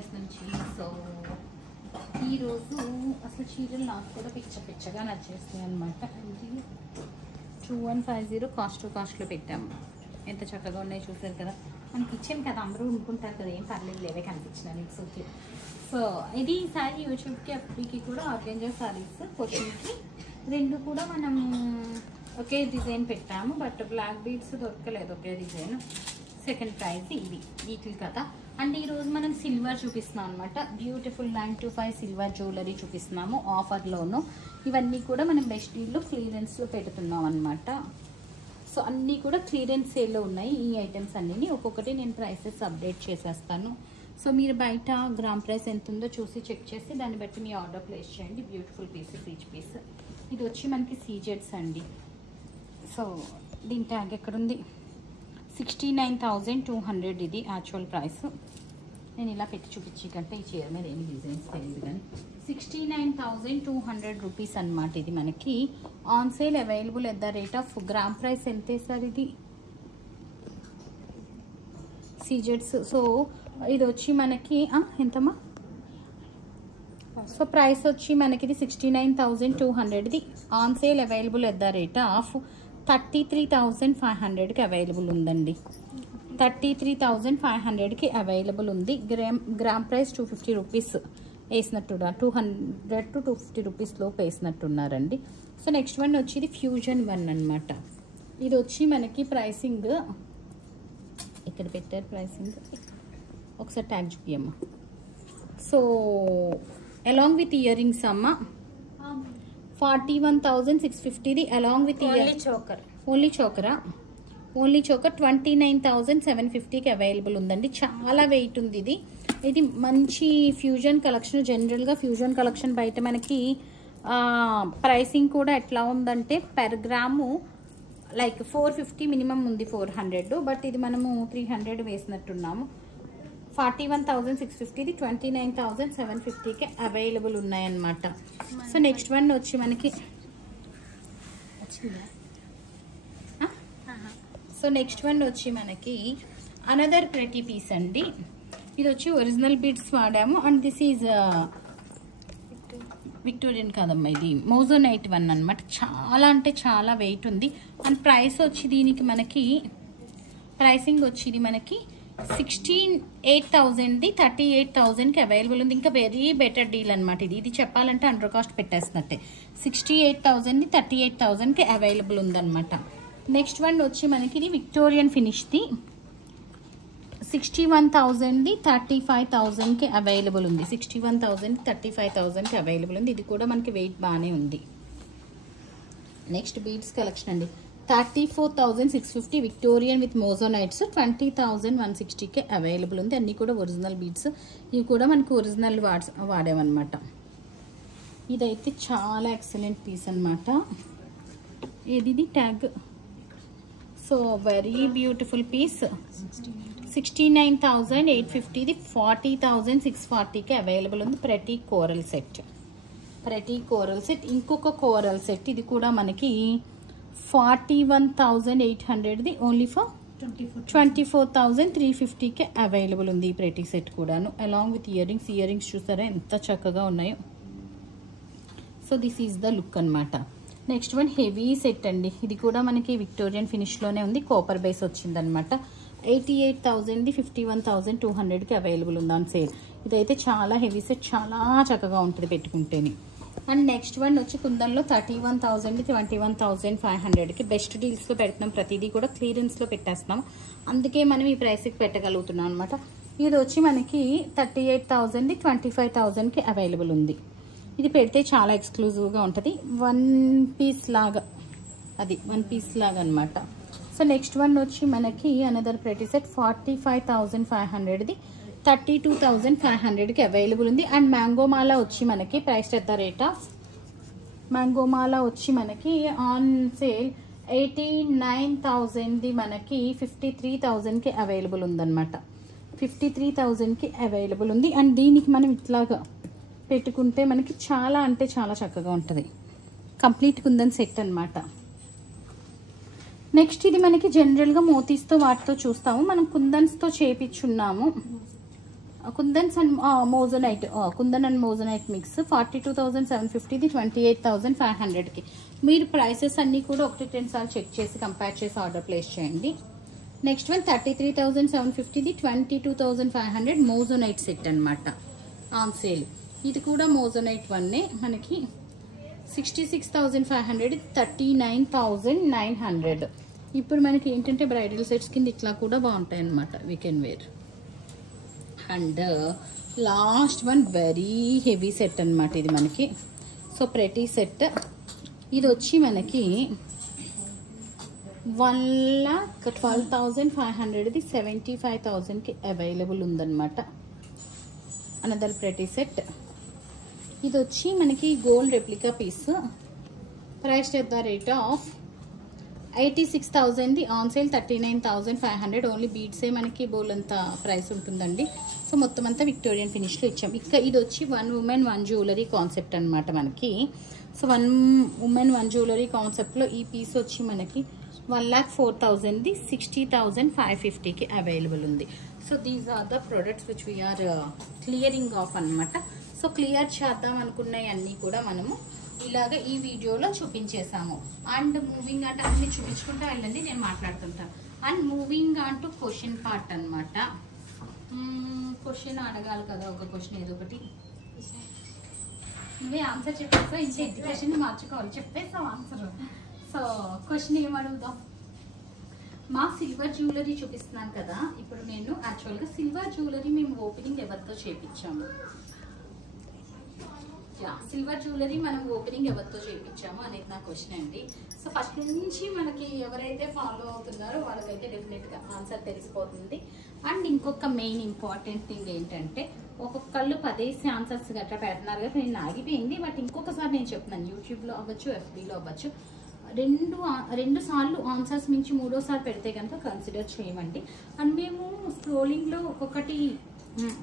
Venus నుంచి. So ఈరోజు అసలు చీరలు నాకు కూడా పిచ్చగా నచ్చేస్తాయి అనమాట. 2150 కాస్ట్ టు కాస్ట్లో పెట్టాము. ఎంత చక్కగా ఉన్నాయో చూసారు కదా. మన కిచెన్ కదా, అందరూ ఉండుకుంటారు కదా, ఏం పర్లేదు లేవే కనిపించిన ఇట్స్ ఓకే. సో ఇది సారీ యూట్యూబ్కి ఎఫ్బీకి కూడా ఆర్గెంజా సారీస్ కోచింగ్కి రెండు కూడా మనం ఒకే డిజైన్ పెట్టాము. బట్ బ్లాక్ బీడ్స్ దొరకలేదు ఒకే డిజైన్. సెకండ్ ప్రైస్ ఇది వీటిల్ కదా. అండ్ ఈరోజు మనం సిల్వర్ చూపిస్తున్నాం అనమాట. బ్యూటిఫుల్ 925 సిల్వర్ జ్యువెలరీ చూపిస్తున్నాము ఆఫర్లోను. ఇవన్నీ కూడా మనం బెస్ట్ డీల్లో క్లియరెన్స్లో పెడుతున్నాం అనమాట. సో అన్నీ కూడా క్లియరెన్స్ సేల్లో ఉన్నాయి. ఈ ఐటమ్స్ అన్నీ ఒక్కొక్కటి నేను ప్రైసెస్ అప్డేట్ చేసేస్తాను. సో మీరు బయట గ్రామ్ ప్రైస్ ఎంత ఉందో చూసి చెక్ చేసి దాన్ని బట్టి మీ ఆర్డర్ ప్లేస్ చేయండి. Beautiful pieces each piece. ఇది వచ్చి మనకి సీజెడ్స్ అండి. సో దీని ట్యాగ్ ఎక్కడుంది? 69,200 ఇది యాక్చువల్ ప్రైస్. నేను ఇలా పెట్టి చూపించి కంటే ఈ చీర మీద ఏమి డిజైన్స్ తెలియదు కానీ 69,200 రూపీస్ అనమాట. ఇది మనకి on sale available at the rate of gram price ఎంతే సార్ ఇది సీజెడ్స్. సో ఇది వచ్చి మనకి ఎంతమ్మా? సో ప్రైస్ వచ్చి మనకి ఇది 69,200. ఇది on sale available at the rate of 33,500కి అవైలబుల్ ఉందండి. 33,500కి అవైలబుల్ ఉంది. గ్రామ్ ప్రైస్ 250 రూపీస్ వేసినట్టున్నారు. 200 to 250 రూపీస్ లోపు వేసినట్టున్నారండి. సో నెక్స్ట్ వన్ వచ్చి ఇది ఫ్యూజన్ వన్ అనమాట. ఇది వచ్చి మనకి ప్రైసింగ్ ఇక్కడ పెట్టారు. ప్రైసింగ్ ఒకసారి ట్యాగ్ చూపియమ్మా. So along with ear rings అమ్మ 41,650 అలాంగ్ విత్ ఓన్లీ చోకరా ఓన్లీ చోకర్ 29,750కి అవైలబుల్ ఉందండి. చాలా వెయిట్ ఉంది ఇది. ఇది మంచి ఫ్యూజన్ కలెక్షన్. జనరల్గా ఫ్యూజన్ కలెక్షన్ బయట మనకి ప్రైసింగ్ కూడా ఎట్లా ఉందంటే పెర్ గ్రాము లైక్ 450 మినిమం ఉంది, 400. బట్ ఇది మనము 300 వేసినట్టున్నాము. 41,650 ఇది 29,750కి అవైలబుల్ ఉన్నాయన్నమాట. సో నెక్స్ట్ వన్ వచ్చి మనకి అనదర్ ప్రెటీ పీస్ అండి. ఇది వచ్చి ఒరిజినల్ బీడ్స్ వాడాము. అండ్ దిస్ ఈజ్ విక్టోరియన్ కాదమ్మా, ఇది మోజోనైట్ వన్ అనమాట. చాలా అంటే చాలా వెయిట్ ఉంది. అండ్ ప్రైస్ వచ్చి దీనికి మనకి ప్రైసింగ్ వచ్చి ఇది మనకి 68,000ది 38,000కి అవైలబుల్ ఉంది. ఇంకా వెరీ బెటర్ డీల్ అనమాట. ఇది చెప్పాలంటే అండర్ కాస్ట్ పెట్టేస్తున్నట్టే. 68,000ది 38,000కి అవైలబుల్ ఉందన్నమాట. నెక్స్ట్ వన్ వచ్చి మనకి ఇది విక్టోరియన్ ఫినిష్ది 61,000ది 35,000కి అవైలబుల్ ఉంది. 61,000ది 35,000కి అవైలబుల్ ఉంది. ఇది కూడా మనకి వెయిట్ బాగానే ఉంది. నెక్స్ట్ బీడ్స్ కలెక్షన్ అండి. 34,650 విక్టోరియన్ విత్ మోజోనైట్స్ 20,160కి అవైలబుల్ ఉంది. అన్నీ కూడా ఒరిజినల్ బీడ్స్. ఇవి కూడా మనకి ఒరిజినల్ వాడామన్నమాట. ఇదైతే చాలా ఎక్సలెంట్ పీస్ అనమాట. ఇది tag. So very beautiful piece. 69,850 40,640కి అవైలబుల్ ఉంది. ప్రతి కోరల్ సెట్ ఇంకొక కోరల్ సెట్ ఇది కూడా మనకి 41,800ది ఓన్లీ ఫర్ 24,350కి అవైలబుల్ ఉంది. ఈ ప్రతి సెట్ కూడాను అలాంగ్ విత్ ఇయర్ రింగ్స్ చూసారా ఎంత చక్కగా ఉన్నాయో. So this is the look అనమాట. నెక్స్ట్ వన్ హెవీ సెట్ అండి. ఇది కూడా మనకి విక్టోరియన్ ఫినిష్లోనే ఉంది. కాపర్ బేస్ వచ్చిందనమాట. 88,000ది 51,200కి అవైలబుల్ ఉంది ఆన్ సేల్. ఇదైతే చాలా హెవీ సెట్, చాలా చక్కగా ఉంటుంది పెట్టుకుంటేనే. అండ్ నెక్స్ట్ వన్ వచ్చి కుందన్లో 31,000ది 21,500కి బెస్ట్ డీల్స్లో పెడుతున్నాం. ప్రతిదీ కూడా క్లియరెన్స్లో పెట్టేస్తున్నాం. అందుకే మనం ఈ ప్రైస్కి పెట్టగలుగుతున్నాం అనమాట. ఇది వచ్చి మనకి 38,000ది 25,000కి అవైలబుల్ ఉంది. ఇది పెడితే చాలా ఎక్స్క్లూజివ్గా ఉంటుంది. వన్ పీస్ లాగా అనమాట. సో నెక్స్ట్ వన్ వచ్చి మనకి అనదర్ ప్రెటీ సెట్ 45,500ది 32,500కి అవైలబుల్ ఉంది. అండ్ మ్యాంగోమాలా వచ్చి మనకి price at the rate of మ్యాంగోమాలా వచ్చి మనకి ఆన్ సేల్ 89,000ది మనకి 53,000కి అవైలబుల్ ఉందన్నమాట. 53,000కి అవైలబుల్ ఉంది. అండ్ దీనికి మనం ఇట్లాగా పెట్టుకుంటే మనకి చాలా అంటే చాలా చక్కగా ఉంటుంది. కంప్లీట్ కుందన్ సెట్ అనమాట. నెక్స్ట్ ఇది మనకి జనరల్గా మోతీస్తో వాటితో చూస్తాము. మనం కుందన్స్తో చేపించున్నాము. Kundans and moissanite, kundan and moissanite mix 42,750, 28,500కి. మీరు ప్రైసెస్ అన్నీ కూడా 1-2 సార్లు చెక్ చేసి కంపేర్ చేసి ఆర్డర్ ప్లేస్ చేయండి. నెక్స్ట్ వన్ 33,750, 22,500 మోజోనైట్ సెట్ అనమాట ఆన్ సేల్. ఇది కూడా మోజోనైట్ వన్నే, మనకి 66,500, 39,900. ఇప్పుడు మనకి ఏంటంటే బ్రైడల్ సెట్స్ కింద ఇట్లా కూడా బాగుంటాయి అనమాట, we can wear. And last one very heavy set అనమాట ఇది మనకి. సో ప్రెటీ సెట్, ఇది వచ్చి మనకి 1,12,500ది 75,000కి అవైలబుల్ ఉందన్నమాట. Another pretty set. ఇది వచ్చి మనకి gold replica piece, priced at the rate of 86,000ది, ఆన్ సేల్ 39,500. ఓన్లీ బీడ్సే మనకి బోల్ అంత ప్రైస్ ఉంటుందండి. సో మొత్తం అంతా విక్టోరియన్ ఫినిష్లో ఇచ్చాం. ఇక ఇది వచ్చి 1 ఉమెన్ 1 జ్యువెలరీ కాన్సెప్ట్ అనమాట మనకి. సో 1 ఉమెన్ 1 జ్యువెలరీ కాన్సెప్ట్లో ఈ పీస్ వచ్చి మనకి 1,04,000ది 60,550కి అవైలబుల్ ఉంది. So these are the products which we are clearing off అనమాట. సో క్లియర్ చేద్దాం అనుకున్నవి అన్నీ కూడా మనము ఇలాగ ఈ వీడియోలో చూపించేసాము. అండ్ మూవింగ్ అంటే అన్ని చూపించుకుంటూ వెళ్ళండి, నేను మాట్లాడుతుంటాను. అండ్ మూవింగ్ అంటూ క్వశ్చన్ పార్ట్ అనమాట. క్వశ్చన్ అడగాలి కదా, ఒక క్వశ్చన్ ఏదో ఒకటి. నువ్వే ఆన్సర్ చెప్పేస్తావు, ఇంకా ఎడ్యుకేషన్ మార్చుకోవాలి, చెప్పేస్తావు ఆన్సర్. సో క్వశ్చన్ ఏం అడుగుదాం? మా సిల్వర్ జ్యువెలరీ చూపిస్తున్నాను కదా ఇప్పుడు. నేను యాక్చువల్గా సిల్వర్ జ్యువెలరీ మేము ఓపెనింగ్ ఎవరితో చేయించాము? సిల్వర్ జ్యువెలరీ మనం ఓపెనింగ్ ఎవరితో చేయించాము అనేది నా క్వశ్చన్ అండి. సో ఫస్ట్ నుంచి మనకి ఎవరైతే ఫాలో అవుతున్నారో వాళ్ళకైతే డెఫినెట్గా ఆన్సర్ తెలిసిపోతుంది. అండ్ ఇంకొక మెయిన్ ఇంపార్టెంట్ థింగ్ ఏంటంటే, ఒక్కొక్కళ్ళు 10 ఆన్సర్స్ గట్రా పెడుతున్నారు కదా, నేను ఆగిపోయింది. బట్ ఇంకొకసారి నేను చెప్తున్నాను, యూట్యూబ్లో అవ్వచ్చు, ఎఫ్బీలో అవ్వచ్చు, 2 సార్లు ఆన్సర్స్ మించి 3వసారి పెడితే కనుక కన్సిడర్ చేయమండి. అండ్ మేము స్క్రోలింగ్లో ఒక్కొక్కటి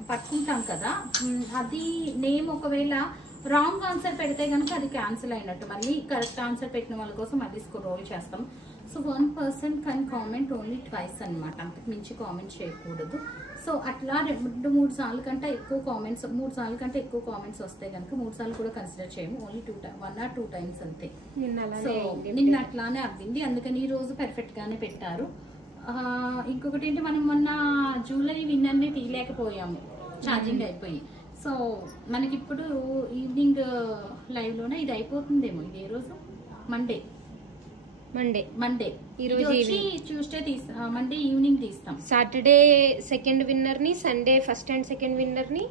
పట్టుకుంటాం కదా, అది నేమ్ ఒకవేళ రాంగ్ ఆన్సర్ పెడితే కనుక అది క్యాన్సిల్ అయినట్టు. మళ్ళీ కరెక్ట్ ఆన్సర్ పెట్టిన వాళ్ళ కోసం మళ్ళీ స్క్రోల్ చేస్తాం. So 1 person can comment only twice అనమాట, అంతకు మించి కామెంట్ చేయకూడదు. సో అట్లా 2-3 సార్లు కంటే ఎక్కువ కామెంట్స్, 3 సార్లు కంటే ఎక్కువ కామెంట్స్ వస్తే కనుక 3 సార్లు కూడా కన్సిడర్ చేయము, ఓన్లీ 1 or 2 times అంతే. సో నిన్న అట్లానే అవ్వింది, అందుకని ఈ రోజు పర్ఫెక్ట్ గానే పెట్టారు. ఇంకొకటి ఏంటి, మనం మొన్న జ్యువెలరీ విన్నర్ని తీయలేకపోయాము, ఛార్జింగ్ అయిపోయి. సో మనకి ఇప్పుడు ఈవినింగ్ లైవ్లోనే ఇది అయిపోతుందేమో. ఇది ఏ రోజు? మండే. ఈరోజు ట్యూస్డే మండే ఈవినింగ్ తీస్తాం. సాటర్డే సెకండ్ విన్నర్ని, సండే ఫస్ట్ అండ్ సెకండ్ విన్నర్ని,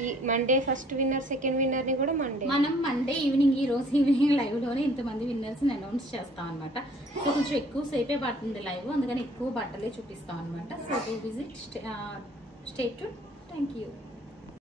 ఈ మండే ఫస్ట్ విన్నర్ సెకండ్ విన్నర్ని కూడా మనం మండే ఈవినింగ్, ఈ రోజు ఈవినింగ్ లైవ్లోనే ఇంతమంది విన్నర్స్ని అనౌన్స్ చేస్తాం అనమాట. సో కొంచెం ఎక్కువ సేపే పడుతుంది లైవ్, అందుకని ఎక్కువ బట్టలే చూపిస్తాం అనమాట. So to visit, stay tuned. Thank you.